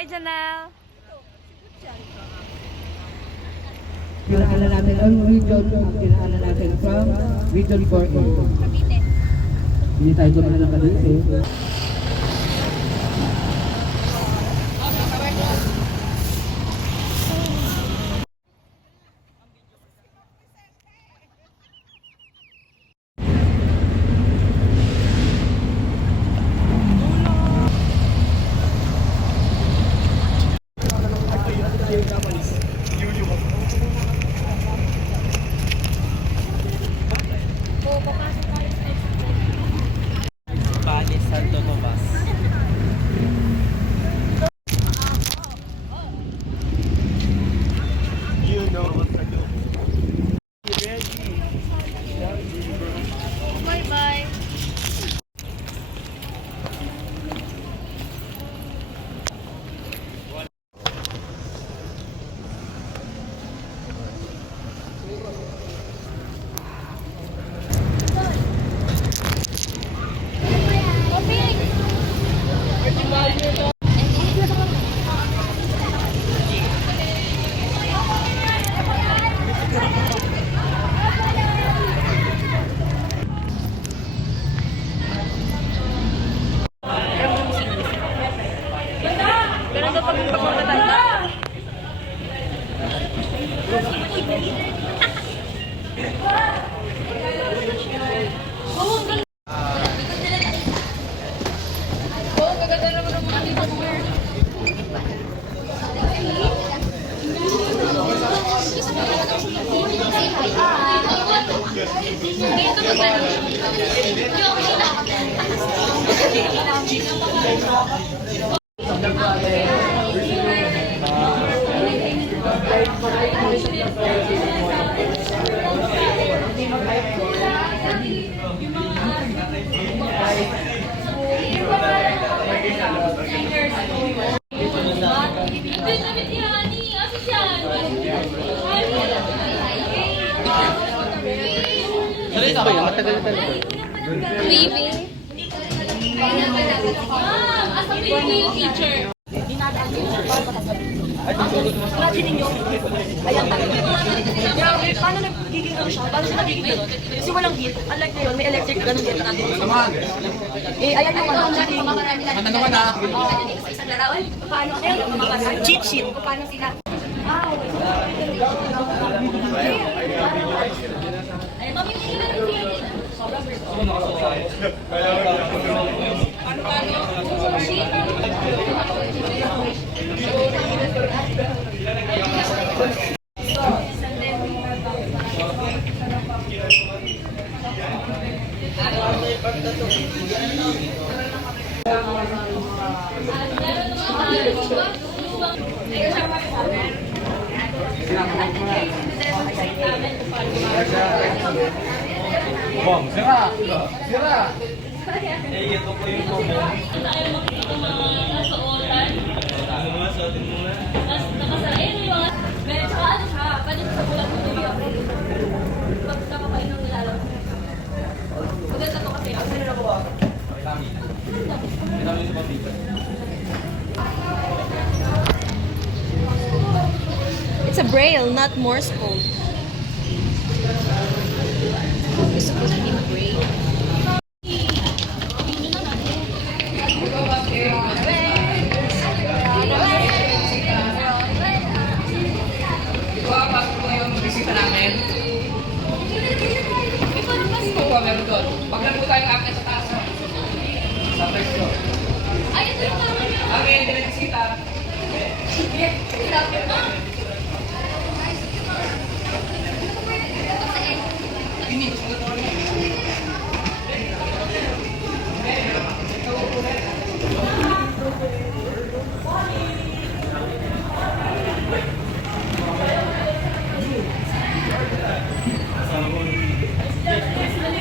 Hi, Janelle! Pinaalan natin ang region, ang pinaalan natin from Region 4A. Hindi tayo gumana ng Cavite. Santo Tomas. You know what to do. You ready? Bye-bye! Ganun daw pag magpapatanda. Matagal na talaga. Baby. As a female teacher. Imagine ninyo, ayan, grabe, paano nagiging ano siya? Paano siya nagiging ganun? Kasi walang heat. Unlike ngayon, may electric ganun din natin. Eh, ayan yung ano, Ano naman ah? isang larawan. Paano, ayun, cheat sheet. Paano sila? Bong, sira! Sira! It's a braille, not Morse code. It's supposed to be braille. Bisita namin. Meron doon. Pag lang po tayong akit sa taas. Sa first floor. Amin, binibisita.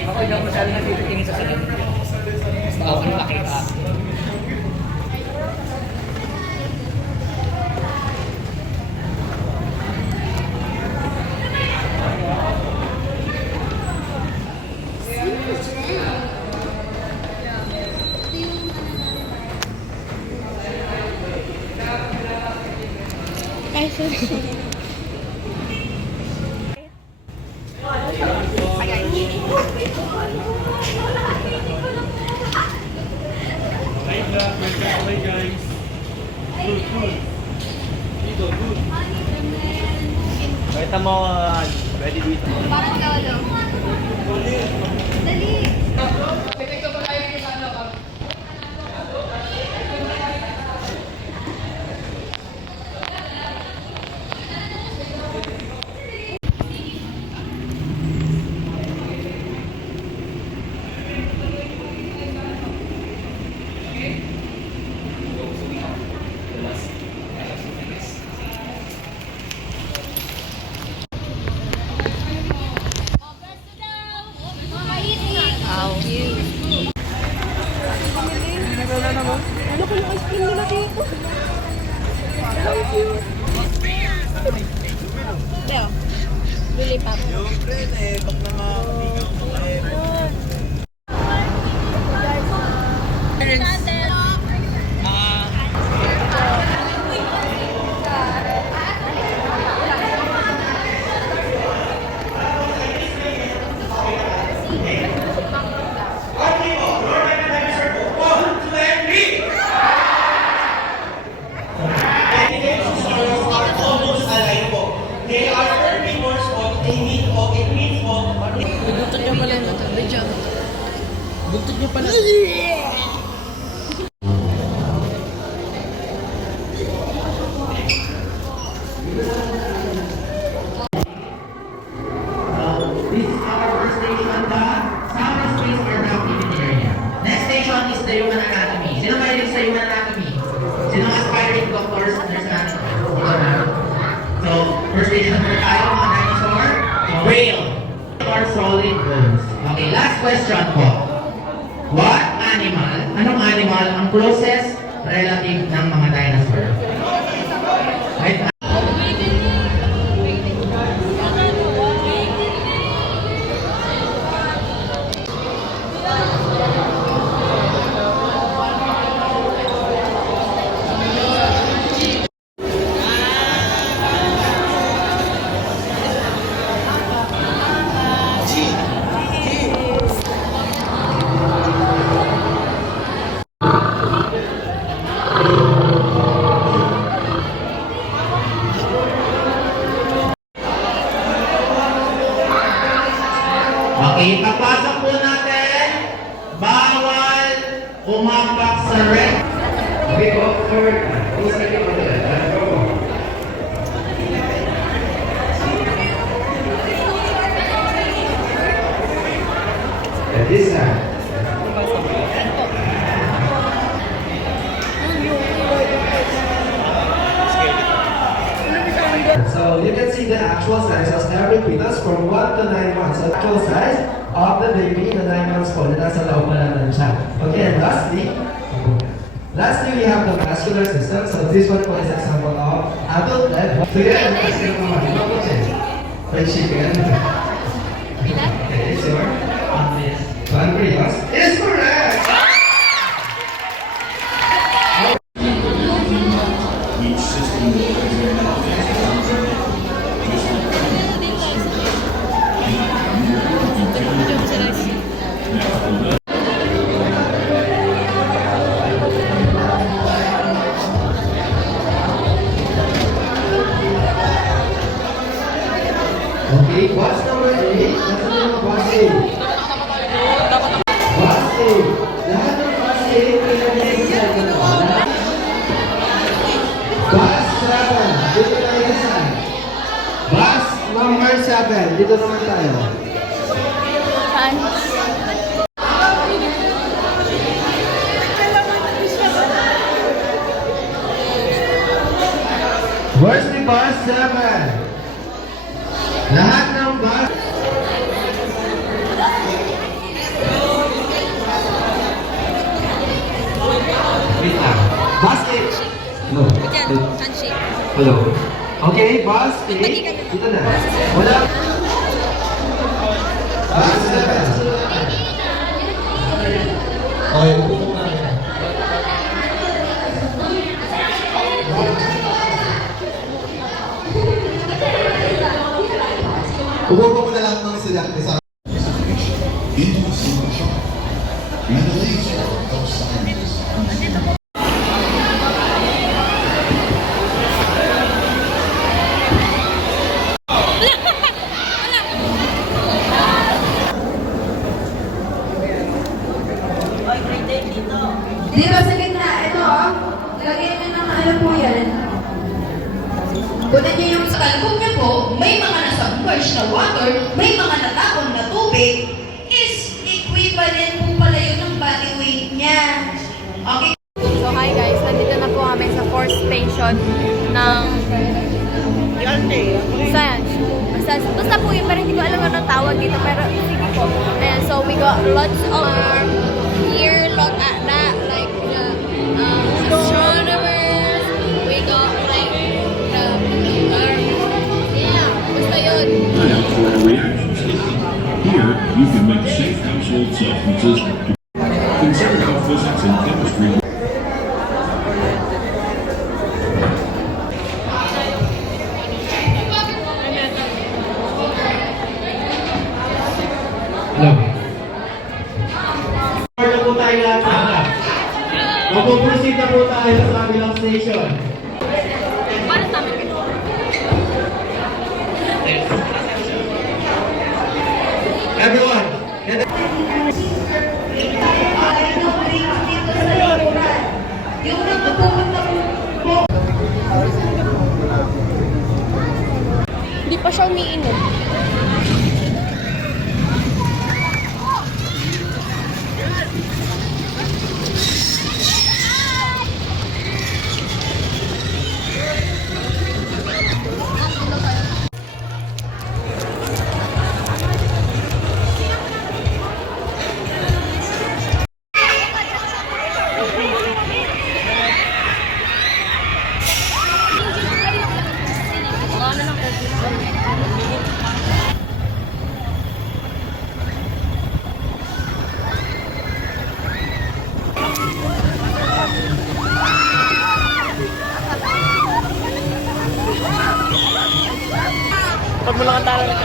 Ako hindi ako masyadong nagtitingin sa sarili. Basta ako nang makita. Okay guys. Good, good. Dito, good. Pakita mo, ready dito. Parang lolo. Dali. How cute. Ano ko yung ice cream nila dito? Leo, bili pa. Buntot niyo pala. This is our first station, the Summer Space Aircraft Area. Next station is the Human Anatomy. Sino mahilig sa Human Anatomy? Sino aspiring doctors, nurse natin? So, first station na tayo, mga dinosaur. Whale. Or solid bones. Okay, last question po. What animal, anong animal ang closest relative ng mga dinosaur? Right? Okay, pagpasok po natin, bawal umampak sa red. Okay po, forward. Please take it on the left. Let's go. And this time. So you can see the actual size of every fetus from 1 to 9 months. So actual size of the baby, the 9 months po, na nasa loob na naman siya. Okay, and lastly we have the vascular system. So this one po is example of adult blood. So yeah, let's get from one. Ito po siya. Like chicken. Okay, sure. Pancreas is correct! Okay, what's number 8? What's the name of boss 8? Boss 8. Lahat ng boss 8 pinag-next second. Boss 7. Dito tayo isa. Boss number 7. Dito naman tayo. Where's the boss 7? Lahat ng bus. Wait lang. Bus 8. No. Handshake. Hello. Okay, bus 8. Dito na. Wala. Bus 7. Okay, upo po tayo. Upo po na lang ng estudyante sa into a single shot. And the laser of science. Dito sa gitna, ito lagyan niyo ng ano po yan. Kunin niyo yung sa kalbog niyo po, may mga nasubmerged na water, may mga natapon na tubig, is equivalent po pala yun ng body weight niya. Okay? So hi guys, nandito na po kami sa fourth station ng Science. Basta po yun, pero hindi ko alam anong tawag dito, pero sige po. And so we got lots of here, look at that, like the astronomers, we got like the yeah, basta yun. Sign up for a reaction station. Here, you can make safe household substances. Consider how physics and chemistry. Hello. Or na po tayo lahat hanggang. Magpo-proceed na po tayo sa kabilang station. Para sa amin. Everyone, Yung nakapupunta po. Hindi pa siya umiinom. Pag mo lang ang tala ng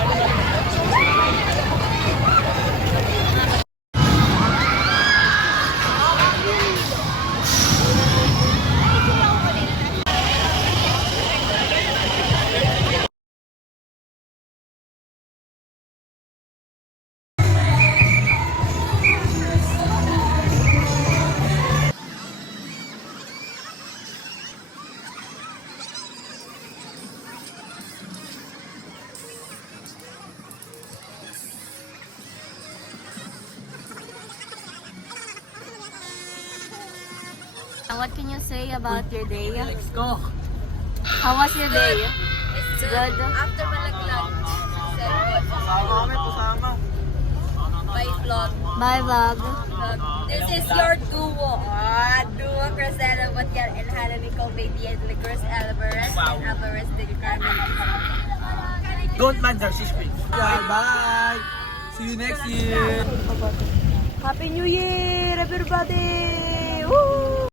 What can you say about your day? Let's go. How was your day? It's good. After malaglag. Kasama kami, kasama. Bye vlog. Bye vlog. This is your duo. Duo Cruzella Batial and Hannah Nicole Baby and the Cruz Alvarez and Alvarez de Carmen. Don't mind her, she's free. Yeah, bye. See you next year. Happy New Year, everybody! Woo!